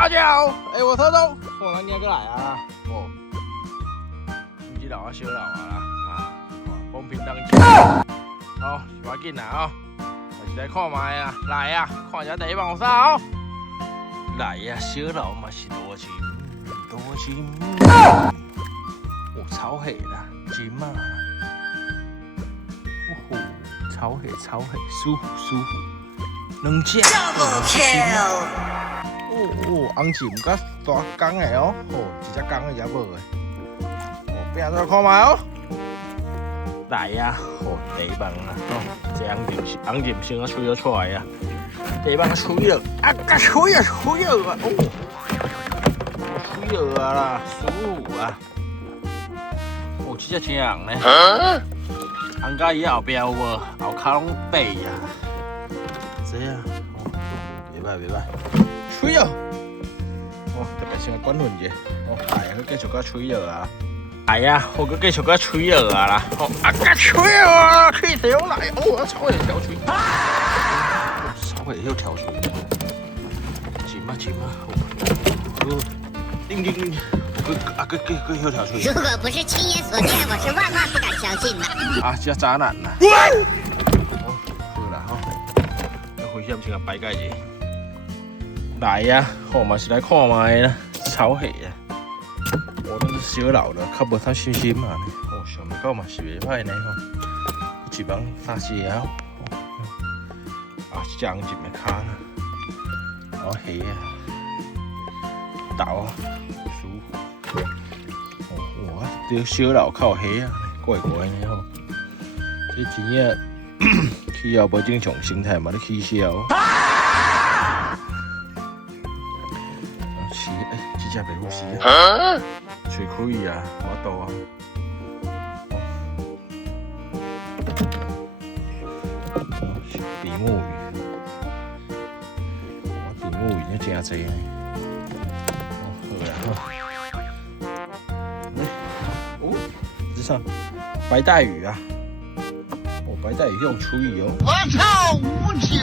大家好，我特东，咱今个来啊，唔知老啊小老啊啦，风平浪静，好，唔要紧啦就是来看卖啊，来啊，看一下第一棒有啥哦，来啊，小老嘛是多金，超黑啦，金嘛，超黑，舒服，两只。红鲫甲大公的哦，一只公的，一只母的，变做看卖哦。来呀，第一棒啊，这红鲫先啊吹咗出来啊，第一棒吹了，吹了啊，吹了啊啦，舒服啊。这只真红呢，红甲伊后壁有无？后骹拢白啊，这啊，袂歹。吹了，特别先来管混者，来，佢继续甲吹了啊！来啊，我佢继续甲吹了啊啦！甲吹啊，可以跳来，超会跳吹，超会又跳吹，紧嘛，叮，佢又跳吹。如果不是亲眼所见，我是万万不敢相信的。这渣男呐！好啦，要危险先啊摆解者。来呀，嘛是来看卖啦，超黑啊！咱小老了，较无太小心嘛呢。想不到嘛是袂歹呢一帮3、4条，这红鲫的脚啦，黑啊，豆啊，舒服。这小老靠黑啊，怪呢这钱啊，起后无正常心态嘛，咧起笑。这只白虎丝啊，吹可以啊，我倒啊。比目鱼，比目鱼真多呢。这上白带鱼啊，白带鱼用处理哦。我操，无情！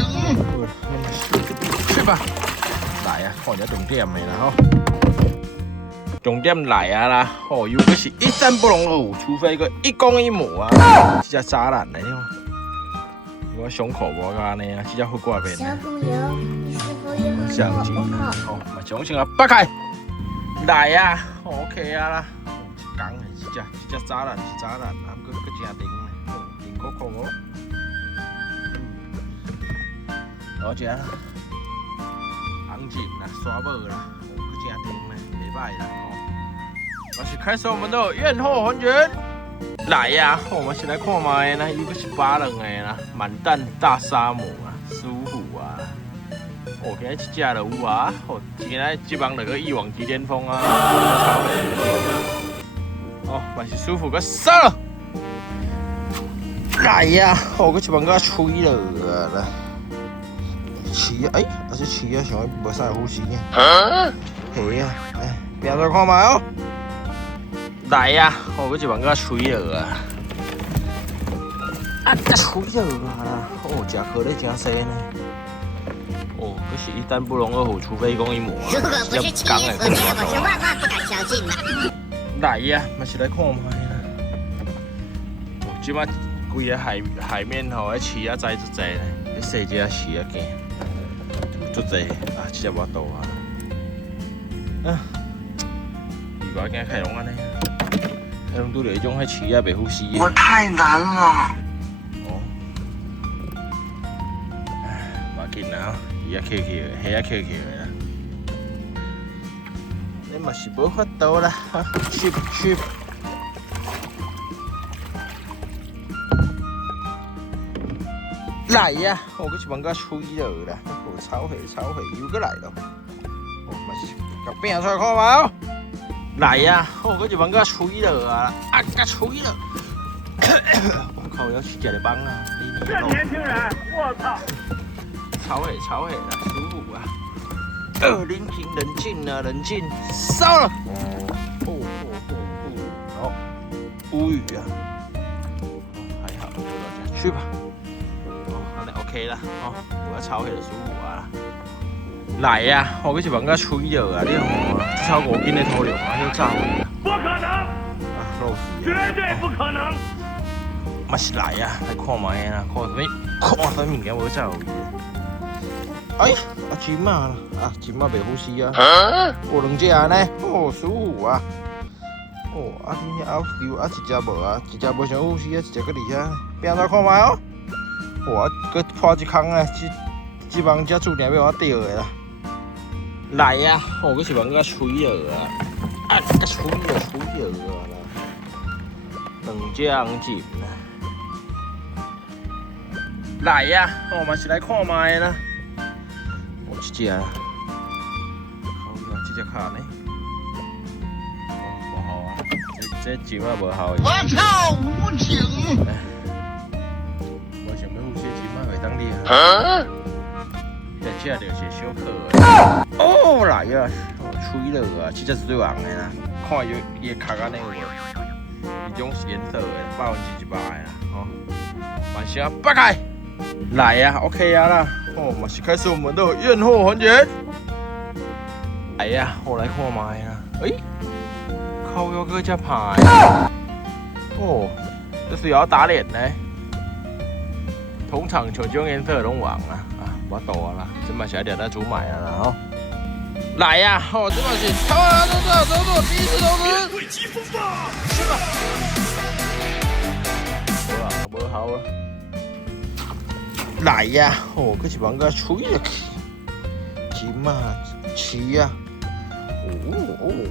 去吧。来啊，看一下重点的啦重点来啊啦！又个是一山不容二虎，除非个一公一母啊！这只渣男的我胸口无安尼啊，这只会挂边。小朋友，你是否也很相机嘛，将先啊掰开，来啊 ，OK 啊啦！讲的这只渣男是渣男，还个真顶可可哦。而且红鲫啦，刷尾啦，个真顶呢，袂歹啦。我是开始我们的验货环节，来呀！我们先来看卖啦，又个是8人的啦，满蛋大沙姆啊，舒服啊！今日一只就有啊，今日这帮那个一往极巅峰啊，还是舒服个杀了！来呀！我这帮个吹了啦，饲啊这饲啊，想无晒呼吸呢？系啊，别再看卖哦！来呀！我这帮个吹了啊！吹了啊！吃颗粒真细呢。可是一旦不容二虎，除非一公一母啊！如果不是亲眼所见，我是万万不敢相信的。来呀，嘛是来看卖啦！即摆规个海面迄饲啊仔足济呢，迄细只饲啊惊，足济啊！这只我倒啊！奇怪，今开拢安尼。开拢拄着迄种迄饲啊袂呼吸。我太难了。无要紧啦，伊啊起的，虾啊起的啦。你嘛是无法度啦，去。来呀！我去帮个吹了啦，超黑，又个来了。嘛是甲拼出来看卖哦。来呀！我去帮个吹了啊！吹了！我靠，要去吃的帮啊！这年轻人，我操！超黑啦，舒服啊！冷静，烧了！乌鱼啊！还好，去吧。那 OK 了，我要超黑的舒服啊！来呀！我去帮佮吹了啊！你看啊，超5斤的土龙啊，迄炸鱼啊！不可能，啊，肉丝绝对不可能！嘛是来啊，来看卖啊，看什么物件无炸鱼？哎，金啊，金啊袂好死啊！有2只呢，哦，舒服啊！哦，你后丢一只无啊，一只无上好死啊，一只搁伫遐，边仔看卖哦！哇，搁破一空啊！这帮只注定要我钓的啦！来呀！我搁是帮佮吹了啊！吹了啦！2只红金啦！来呀！我嘛是来看卖啦！哦，这只啦，好呀，这只卡呢？哦，无好啊！这金啊无好。我操，无情！我想要有些金啊袂当哩啊！这就是小可的。哦，来呀！吹了啊！这只是最红的啦，看伊壳安尼有无？伊种颜色的，100%的啦，哦，完成8开，来呀 ，OK 啊啦，哦，嘛是开始我们的验货环节。来呀，我来看卖啦，靠腰哥这牌，哦，这是要打脸呢。通常像这种颜色拢红啦，无多啦，这嘛是要在煮卖啦吼。来呀！哦，这把是超啊，走，第一次投资。对疾风吧！是吧？无好了。来呀！哦，可是帮佮吹入去，金啊，旗啊，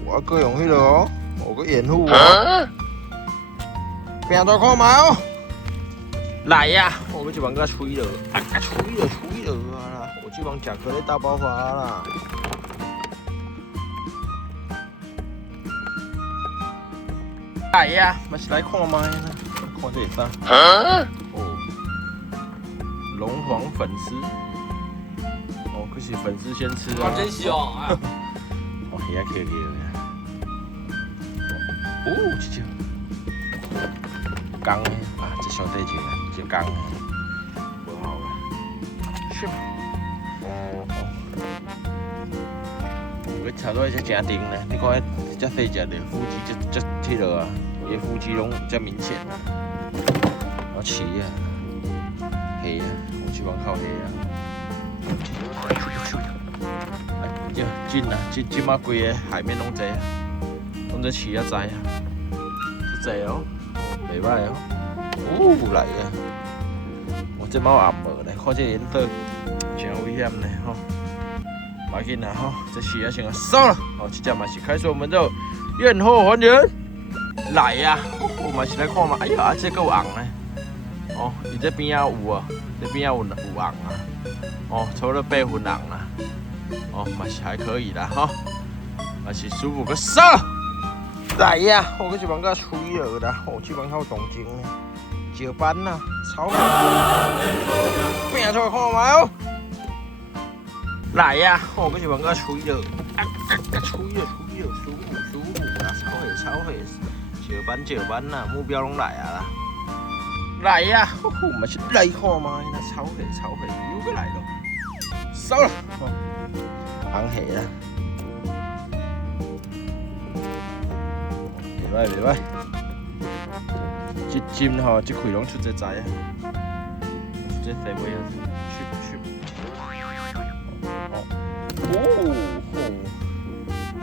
我搁用迄个哦，我搁掩护哦。边仔看卖哦。来呀！我可是帮佮吹了，吹了啦！我这帮甲壳咧大爆发啦！来呀，嘛是来看卖啦，看这啥？哦，龙皇粉丝，哦，可是粉丝先吃啊！真香啊！哦，遐客气的。哦，这只公的啊，这上底只啊，这公的，无好啦，是吧？哦，我差不多是真顶呢，你看这细只的腹肌这迄落啊。伊腹肌拢较明显啊，我饲啊，黑啊，我去往靠黑啊。哎，进啊，进嘛规个海面拢济啊，拢在饲啊仔啊，是济哦，袂歹哦，哦来啊！我这猫暗无咧，看这颜色真危险咧吼，别紧啦吼，这饲啊先啊收了，好，这只嘛是开始我们的验货环节。来呀！我嘛是来看嘛，哎呀，这个有红呢。哦，伊这边啊有啊，这边啊有红啊。哦，抽了8分红啦。哦，嘛是还可以啦哈，嘛是舒服个啥？来呀！我可是帮佮吹了啦，哦，这帮好动静呢，石斑呐，超好。变出来看卖哦。来呀！我可是帮佮吹了，吹了，舒服啦，超黑。石斑呐，目标拢来啊啦！来呀，嘛是来看卖啦，超黑，又过来了，收了，红黑啦，袂歹，这针吼，这开拢出这仔啊，出这细尾啊，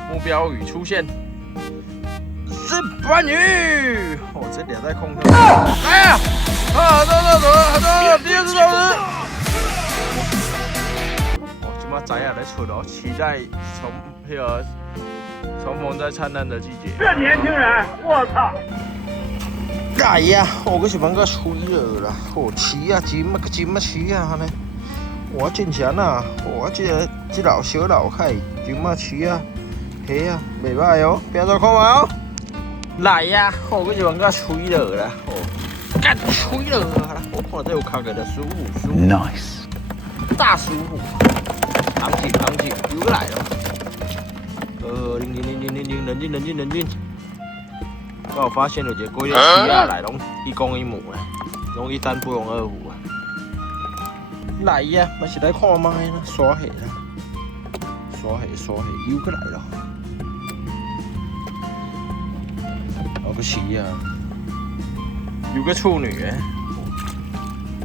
目标语出现。是斑鱼，哦，这俩在空中，来呀！走，第二次投资。哦，今嘛仔啊来出哦，期待重逢在灿烂的季节。这年轻人，我操！来呀！我可是帮佮吹了啦，哦，饲啊，金啊饲啊呢！我真强啊！我这小老凯，金啊饲啊，嘿啊，袂歹哦，边仔看卖哦。来呀！我可是帮佮吹了啦，哦，干吹了啦！我看这有卡个的舒服 ，nice， 大舒服，昂起，又来了。冷静。我发现了一个龟的饲啊来，拢1公1母咧，拢1三不容2虎啊！来呀，嘛是来看卖啦，耍下啦。刷下，又过来了。我个死啊！有个处女诶，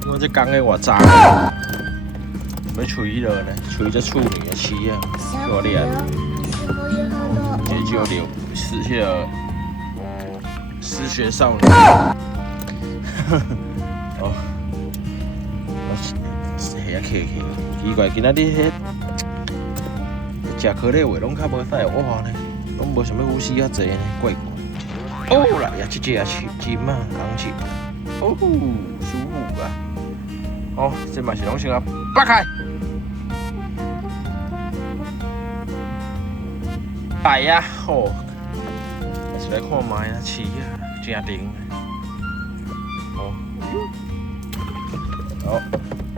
我这讲的我渣，要吹了呢，吹这处女的死啊！可怜，这就留失去了失学少女。哦，系啊，奇怪，今仔日迄食可乐话拢较无使哇呢，拢无想要呼吸啊济呢，怪怪。哦啦呀，这只啊金啊，红金，哦，舒服啊！哦，这嘛是拢先啊扒开。来呀，吼！是来看卖啊，饲啊，真灵。哦，好，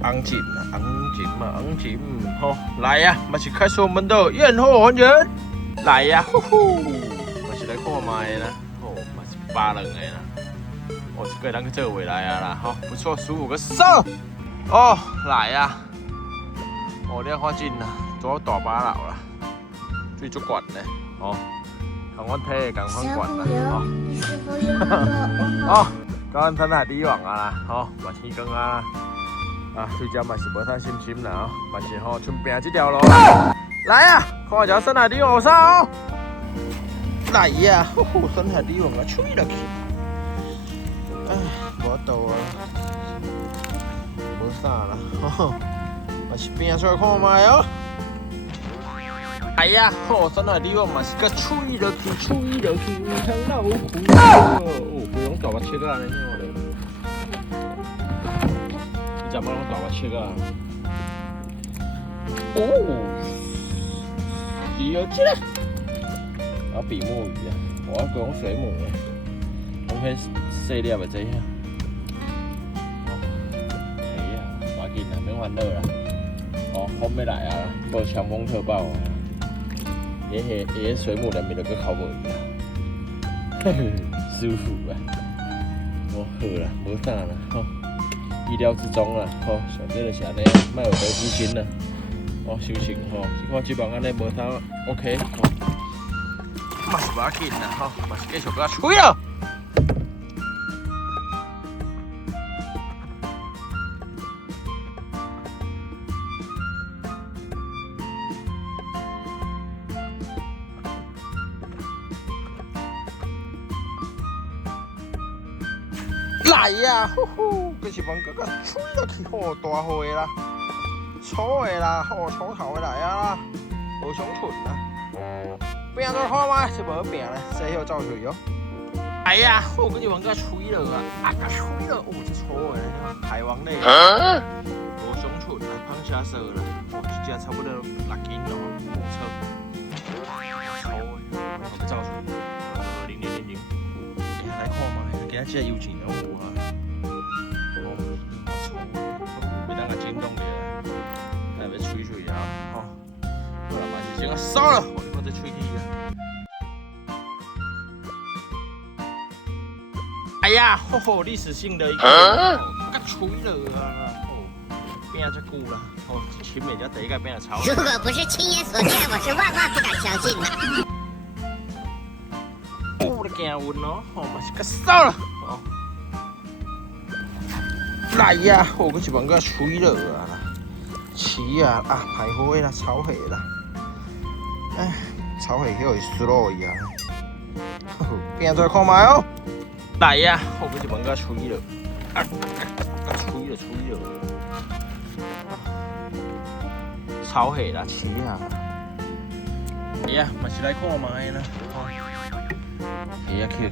红金啊，红金，好，来呀，嘛是开始我们的验货环节。来呀，呼呼，嘛是来看卖啦，哦，嘛是8人的啦。哦，这个咱去做回来啊啦，好，不错，15个手。哦，来呀，哦，你看真啦，做大把佬啦。水足悬咧，哦，同阮体的共款悬啦，哦，哦，甲阮吞下李王啊啦，吼，嘛天光啊，水饺嘛是无太心心啦，哦，嘛是吼剩拼这条路啦，来啊，看一下吞下李王有啥哦，来呀，呼呼，吞下李王啊，吹落去，唉，无倒啊，无啥啦，吼，嘛是拼出来看卖哦。哎呀，好，真系呢个嘛是个吹落去，唔通老苦哦，不用大把切啊，你我哋，你怎么用大把切啊？哦，有这啦，啊，比目鱼啊，我讲水母啊，讲迄细粒的这样，哎呀，快紧啦，免烦恼啦，哦，风要来啊，无强风特报啊。也水母人面都个烤无鱼啊，嘿嘿，舒服啊！哦，好啦，无啥啦，吼，意料之中啦，吼，上这就是安尼，莫有得失心啦。哦，收成吼，你看这帮安尼无啥 OK， 吼，嘛是无要紧啦，吼，嘛是继续甲吹咯。来呀，呼呼，佮是往嗰个吹落去，吼，大货的啦，粗的啦，吼，粗头的来啊啦，无上寸啦，拼做看嘛是无拼咧，细号走水哦。哎呀，吼，佮是往个吹落啊，甲吹落，哦，这粗的咧，海王类，无上寸啦，螃蟹色啦，哦，这只差不多6斤咯，无错，粗的，我走水，零，来看嘛，今仔只有钱有无啊？别当个惊动你了，来要吹啊，吼，好啦，嘛是先个烧了，我看这吹气啊。哎呀，吼吼，历史性的一个，甲吹了啊，吼，变这久啦，吼，前面只第一个变了超。如果不是亲眼所见，我是万万不敢相信的。哦，你惊晕咯，吼，嘛是个烧了，哦。来呀，我佮是往个吹落啊啦，饲啊排好啦，炒下啦，哎，炒下叫伊输落去啊，变出来看卖哦。来呀，我佮是往个吹落，吹落，炒下啦，饲啊，哎呀，嘛是来看卖啦，下啊扣啦，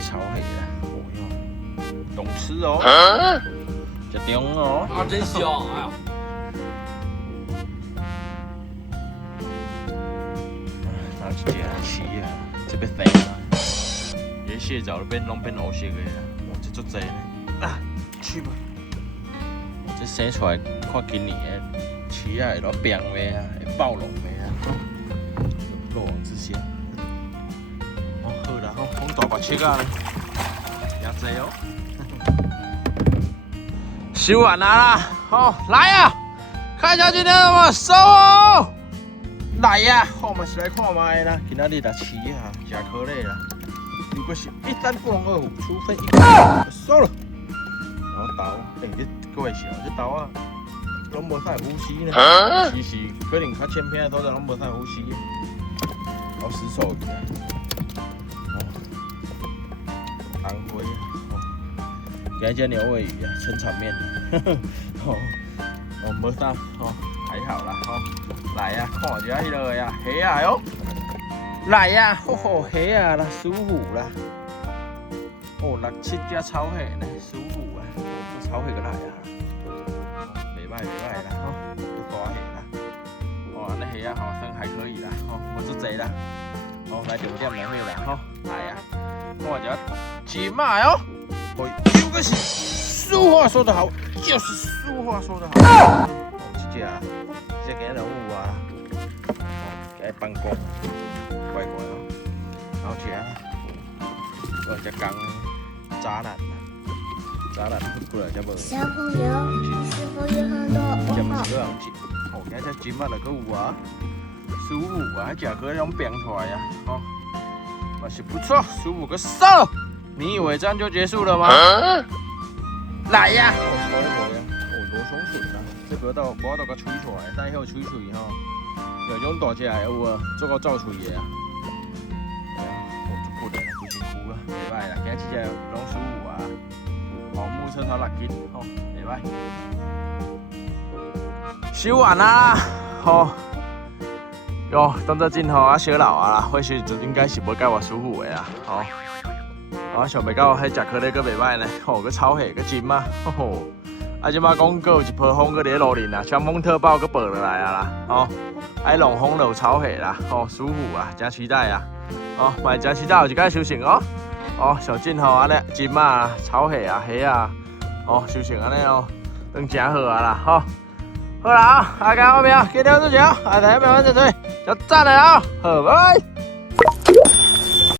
炒下啦。懂吃哦，这中哦，啊，真香！哎呀，拿一只来吃啊，这边肥啊，这蟹藻拢变黑色的啦，哇，这足济呢，啊，去吧，这生出来看今年的吃啊，会落冰的啊，会暴龙的啊，落王之蟹。哦，好啦，好，放大把切啊，也济哦。收完啦，好，来啊！看一下今天怎么收哦。来呀，我们是来看卖啦。今仔日来饲啊，食可乐啦。如果是一单不能二虎，除非一个收了。然后刀，这各位小，这刀啊，拢无啥呼吸呢。其实可能较浅片的所在拢无啥呼吸。好死手鱼啊！安徽，今日牛尾鱼啊，撑场面的。无啥，还好啦，来呀，看一下迄个呀，虾啊哟，来呀，虾啊啦，舒服啦。6、7只草蟹呢，舒服啊，草蟹个来啊，袂歹啦，都大蟹啦，安尼虾啊算还可以啦，无做济啦，来重点来货啦，来呀，看一下金马哟，又个是俗话说得好，就是俗话说得好，这只啊，这个人物啊，给办公，乖乖哦，好吃啊，只公。渣男，过来才无。小朋友，你是否有很多问号？今只金马那个有啊，舒服啊，还食个种变出来呀，嘛是不错，舒服个收。你以为这样就结束了吗？来呀！抽一回啊，罗松笋啊，这个到我到个吹出来，等后吹吹有种大只的有啊，做个造吹的啊。不能了，不辛苦了，袂歹啦，今日只拢舒服啊，木车头6斤，袂歹。收完啦，哟，当作真小老啊啦，或许就应该是无介我舒服的啦，想袂到迄食可乐阁袂歹呢，阁草蟹阁金嘛，即马讲阁有一波风阁伫咧路林啦，强风特报阁报落来啊啦，爱龙风有草蟹啦，舒服啊，真期待啊！买真期待有一摆收成哦，上进安尼金啊、草蟹啊、虾啊，收成安尼当真好啊啦，好啦大家后面记得做桥，大家不要忘记就赞了好，拜拜。